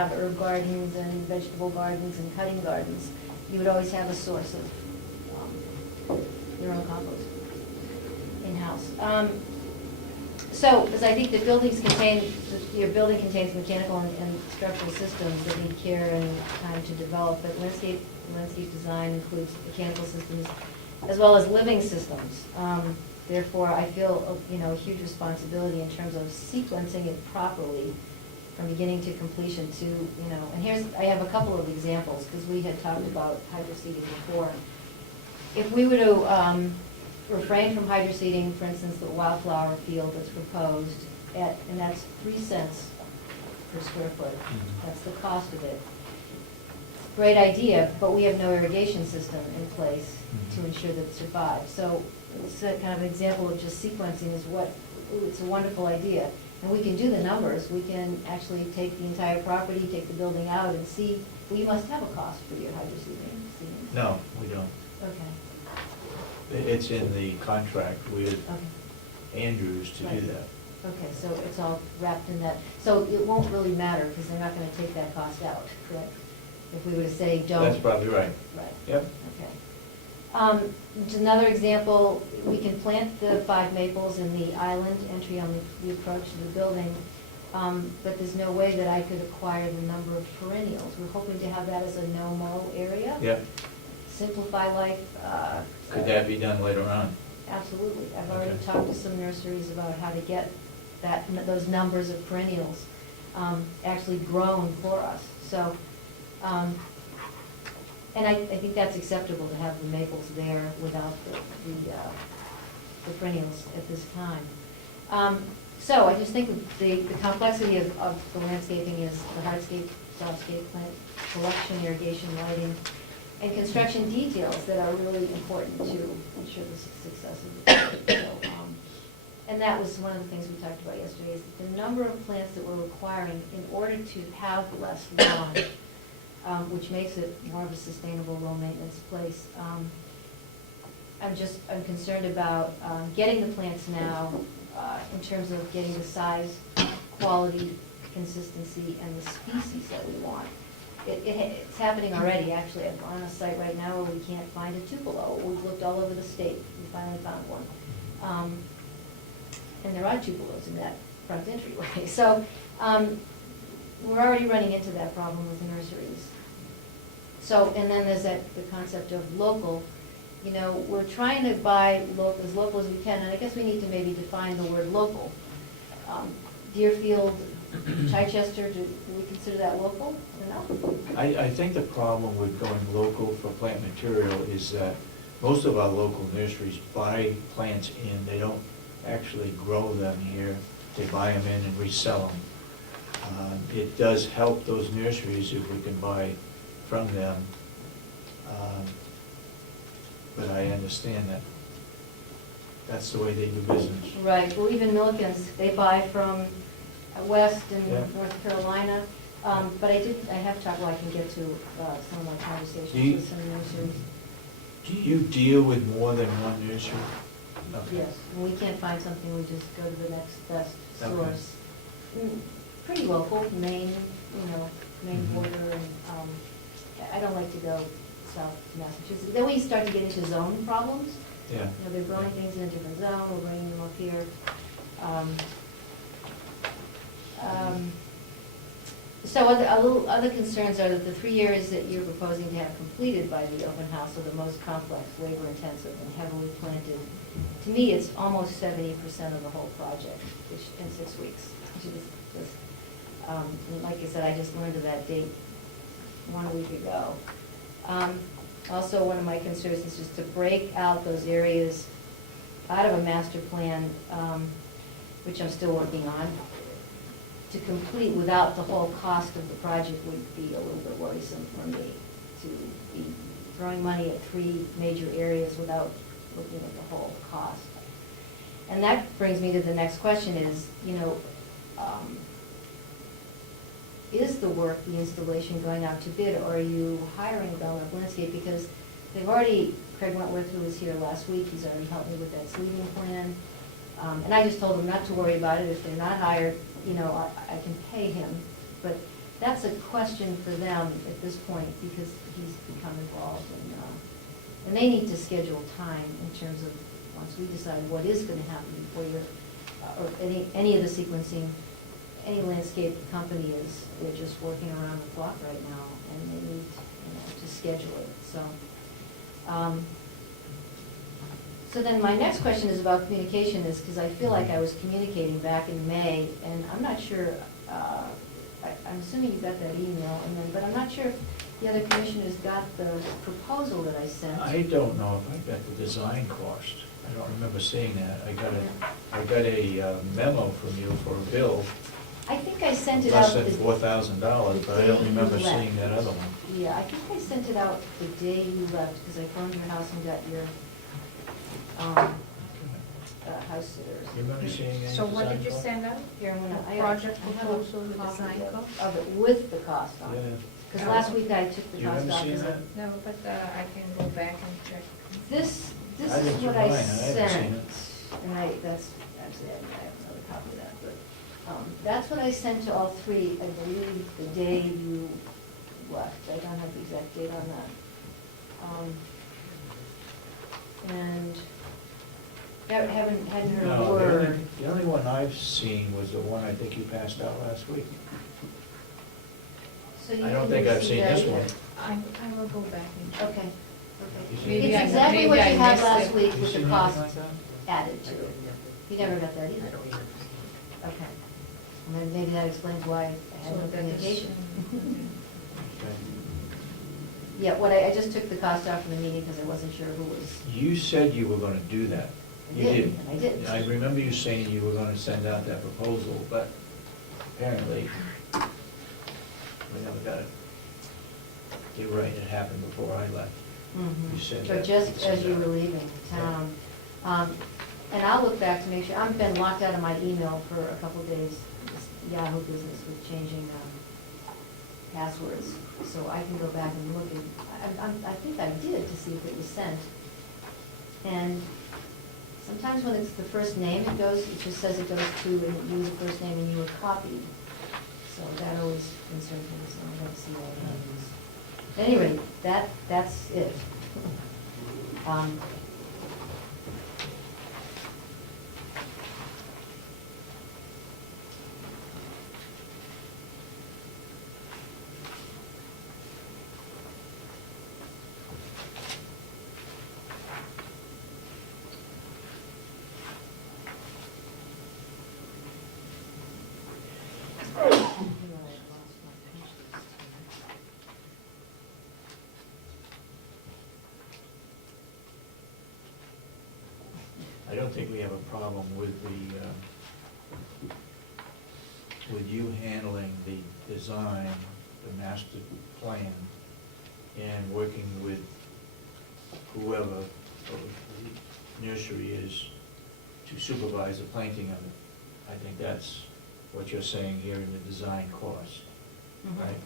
have herb gardens and vegetable gardens and cutting gardens, you would always have a source of your own compost in-house. So, because I think the buildings contain, your building contains mechanical and structural systems that need care and time to develop, but landscape design includes mechanical systems as well as living systems. Therefore, I feel a huge responsibility in terms of sequencing it properly from beginning to completion to, and I have a couple of examples, because we had talked about hydroseeding before. If we were to refrain from hydroseeding, for instance, the wildflower field that's proposed, and that's 3 cents per square foot. That's the cost of it. Great idea, but we have no irrigation system in place to ensure that it survives. So it's a kind of example of just sequencing is it's a wonderful idea. And we can do the numbers. We can actually take the entire property, take the building out, and see, well, you must have a cost for your hydroseeding. No, we don't. Okay. It's in the contract with Andrews to do that. Okay, so it's all wrapped in that. So it won't really matter, because they're not going to take that cost out, correct? If we were to say don't. That's probably right. Right. Yep. Okay. Just another example, we can plant the 5 maples in the island entry on the approach to the building, but there's no way that I could acquire the number of perennials. We're hoping to have that as a no-mow area. Yep. Simplify life. Could that be done later on? Absolutely. I've already Okay. talked to some nurseries about how to get those numbers of perennials actually grown for us. So, and I think that's acceptable to have the maples there without the perennials at this time. So I just think the complexity of the landscaping is the hardscape, softscape, plant collection, irrigation, lighting, and construction details that are really important to ensure the success of the project. So, and that was one of the things we talked about yesterday, is the number of plants that we're requiring in order to have less lawn, which makes it more of a sustainable, low-maintenance place. I'm concerned about getting the plants now in terms of getting the size, quality, consistency, and the species that we want. It's happening already, actually. I'm on a site right now where we can't find a tupelo. We've looked all over the state. We finally found one. And there are tupelos in that front entryway. So we're already running into that problem with the nurseries. So, and then there's the concept of local. We're trying to buy as local as we can, and I guess we need to maybe define the word local. Deerfield, Chichester, do we consider that local or no? I think the problem with going local for plant material is that most of our local nurseries buy plants in. They don't actually grow them here. They buy them in and resell them. It does help those nurseries if we can buy from them, but I understand that that's the way they do business. Right. Well, even Millikins, they buy from West and Yeah. North Carolina. But I have talked, I can get to some of my conversations with some nurseries. Do you deal with more than one nursery? Okay. Yes, when we can't find something, we just go to the next best Okay. source. Pretty local, Maine, Maine Mhm. border, and I don't like to go south to Massachusetts. Then we start to get into zone problems. Yeah. They're growing things in a different zone, we're bringing them up here. So other concerns are that the 3 years that you're proposing to have completed by the open house are the most complex, labor-intensive, and heavily planted. To me, it's almost 70% of the whole project in 6 weeks. Which is just, and like I said, I just learned of that date 1 week ago. Also, one of my concerns is just to break out those areas out of a master plan, which I'm still working on. To complete without the whole cost of the project would be a little bit worrisome for me, to be throwing money at 3 major areas without looking at the whole cost. And that brings me to the next question is, is the work, the installation, going out to bid, or are you hiring Belknap Landscape? Because they've already, Craig Wentworth, who was here last week, he's already helped me with that sleeving plan. And I just told them not to worry about it. If they're not hired, I can pay him. But that's a question for them at this point, because he's become involved and they need to schedule time in terms of, once we decide what is gonna happen before you're, or any of the sequencing, any landscape company is, they're just working around the clock right now, and they need, to schedule it, so. So then my next question is about communication, is because I feel like I was communicating back in May, and I'm not sure, I'm assuming you got that email, and then, but I'm not sure if the other commissioners got the proposal that I sent. I don't know if I got the design cost. I don't remember seeing that. I got a memo from you for a bill, I think I sent it out. less than $4,000, but I don't remember seeing that other one. Yeah, I think I sent it out the day you left, because I phoned your house and got your house sitters. You remember seeing any So what design did you cost? send out? Here, I'm gonna, Project I have a proposal with copy design of- cost? Of it with the cost on Yeah. it. Because last week I took Do the you cost remember off. seeing 'cause that? No, but I can go back and check. This I is didn't what see I mine. I haven't seen sent, it. and that's, actually, I have another copy of that, but, that's what I sent to all three, I believe, the day you left. I don't have the exact date on that. And hadn't heard No, a the word. only- The only one I've seen was the one I think you passed out last week. So you I don't didn't think I've receive seen that this either? one. I will go back and check. Okay, You okay. see Maybe It's I- exactly maybe what you I had missed last it. week You with seen the anything cost like that? added to it. You never got that either? Okay. And then maybe that explains why I had So no that is- communication. Okay. Yeah, I just took the cost out from the meeting because I wasn't sure who was. You said you were gonna do that. I You did, didn't. and I didn't. I remember you saying you were gonna send out that proposal, but apparently we never got it. You're right, it happened before I left. Mhm. You said So that. just You said as you that. were leaving town. And I'll look back to make sure, I've been locked out of my email for a couple days, this Yahoo business with changing passwords. So I can go back and look, and I think I did to see if it was sent. And sometimes when it's the first name, it just says it goes to, and you use the first name and you were copied. So that always concerns me, so I don't see all that. At any rate, that's it. I don't think we have a problem with with you handling the design, the master plan, and working with whoever the nursery is to supervise the planting of it. I think that's what you're saying here in the design cost, Mhm. right?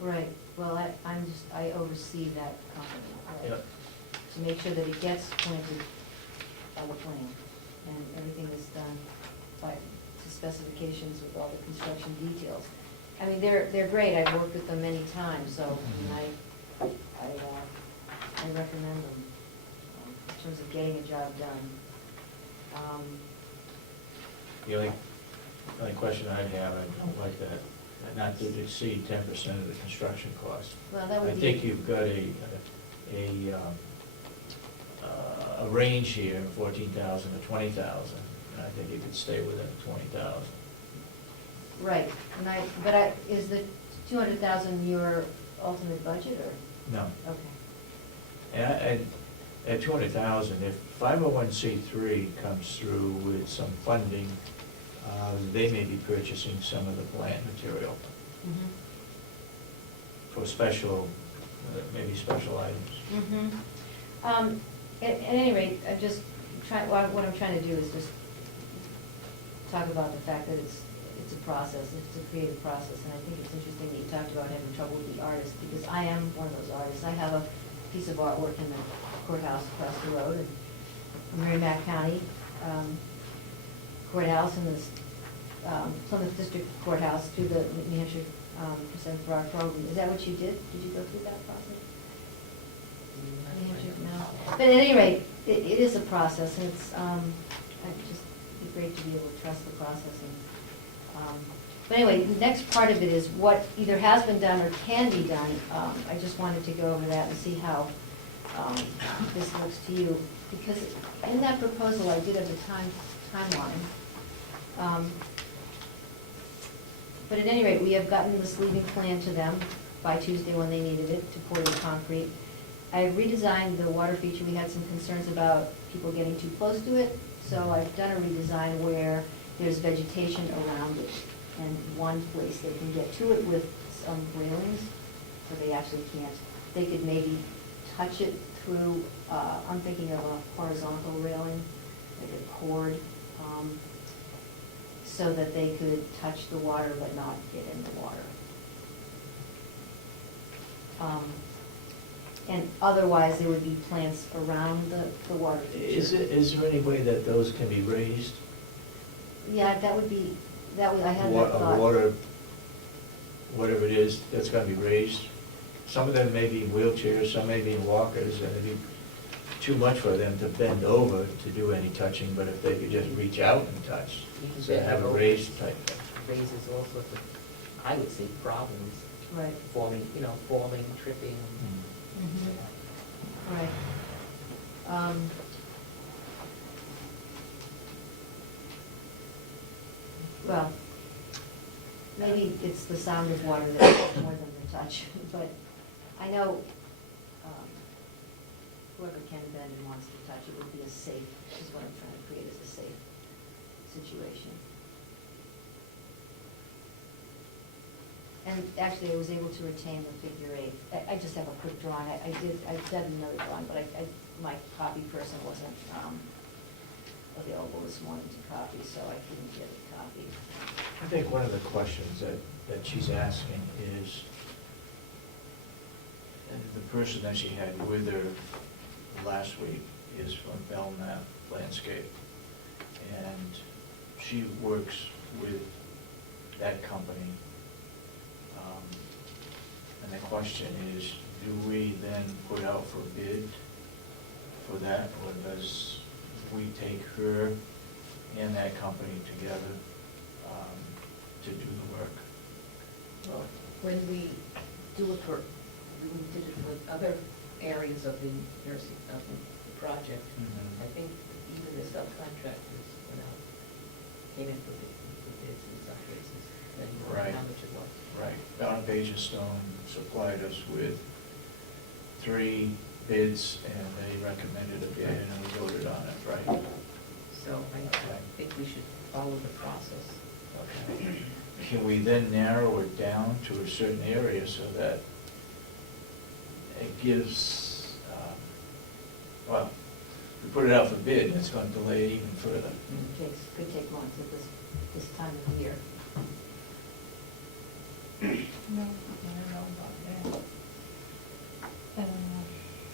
Right, well, I oversee that company, right? Yep. To make sure that it gets planted by the plan, and everything is done by to specifications with all the construction details. I mean, they're great, I've worked with them many times, so, and I recommend them in terms of getting a job done. The only question I'd have, I don't like that, not to exceed 10% of the construction cost. Well, that would I be. think you've got a range here, 14,000 to 20,000, and I think you could stay within 20,000. Right, is the 200,000 your ultimate budget, or? No, Okay. and at 200,000, if 501c3 comes through with some funding, they may be purchasing some of the plant material Mhm. for special, maybe special items. Mm-hmm. At any rate, I'm just what I'm trying to do is just talk about the fact that it's a process, it's a creative process, and I think it's interesting that you talked about having trouble with the artist, because I am one of those artists. I have a piece of artwork in the courthouse across the road, in Merrimack County courthouse, and this Plymouth District Courthouse through the New Hampshire Center for Art program. Is that what you did? Did you go through that process? New Hampshire, no. But at any rate, it is a process, and it's, it'd just be great to be able to trust the process. But anyway, the next part of it is what either has been done or can be done. I just wanted to go over that and see how this looks to you. Because in that proposal, I did have a timeline. But at any rate, we have gotten the sleeving plan to them by Tuesday when they needed it to pour the concrete. I redesigned the water feature. We had some concerns about people getting too close to it. So I've done a redesign where there's vegetation around it. And one place they can get to it with some railings, so they actually can't. They could maybe touch it through, I'm thinking of a horizontal railing, like a cord, so that they could touch the water but not get in the water. And otherwise, there would be plants around the water feature. Is there any way that those can be raised? Yeah, that would be, that way I had that thought. Water, whatever it is, that's gonna be raised. Some of them may be in wheelchairs, some may be in walkers, and it'd be too much for them to bend over to do any touching, but if they could just reach out and touch, so have a raised type. Raises all sorts of, I would say, problems, Right. falling, falling, tripping. Mhm. Right. Well, maybe it's the sound of water that's more than the touch, but I know whoever can bend and wants to touch it would be a safe, is what I'm trying to create, is a safe situation. And actually, I was able to retain the figure 8. I just have a quick drawing. I did another drawing, but my copy person wasn't available this morning to copy, so I couldn't get it copied. I think one of the questions that she's asking is, and the person that she had with her last week is from Belknap Landscape, and she works with that company. And the question is, do we then put out for bid for that, or does we take her and that company together to do the work? Well, when we do it for, we did it with other areas of the nursing, of the project, Mhm. I think even the subcontractors went out, came in for bids in some cases, and Right. how much it was. Right. Don Stone supplied us with 3 bids, and they recommended a bid, and we voted on it, right? So I think we should follow the process. Okay. Can we then narrow it down to a certain area so that it gives, well, if we put it out for bid, it's going to delay it even further. Could take months at this time of year. No, I don't know about that.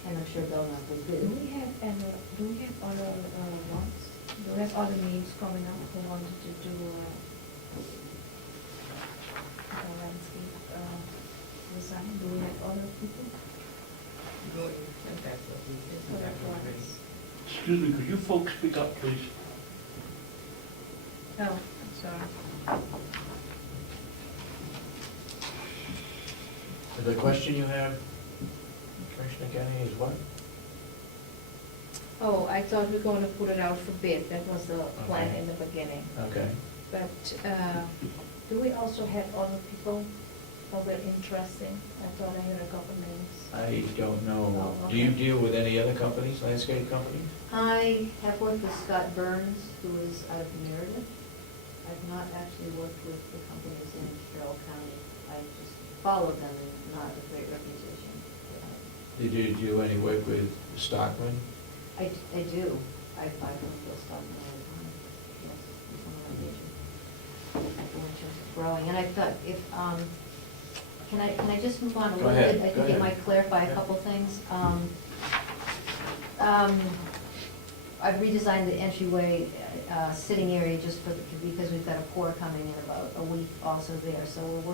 And I'm sure Belknap would Do bid. we have other ones? Do we have other names coming up who wanted to do landscape design? Do we have other people? That's what we did. Other clients? Excuse me, could you folks speak up, please? No, I'm sorry. The question you have, Commissioner Kenny, is what? Oh, I thought we were going to put it out for bid. That was the plan Okay. in the beginning. Okay. But do we also have other people that were interesting? I thought I heard a couple names. I don't know. Oh, Do you okay. deal with any other companies, landscape companies? I have worked with Scott Burns, who is out of Meredith. I've not actually worked with the companies in Carroll County. I just followed them and not with great reputation. Did you do any work with Stockman? I do. I work with Stockman all the time. Yes, it's one of my major influences growing. And I thought if, can I just move on a Go little ahead, bit? I go think it ahead. might clarify a Yeah. couple things. I've redesigned the entryway, sitting area just because we've got a pour coming in about a week also there, so we're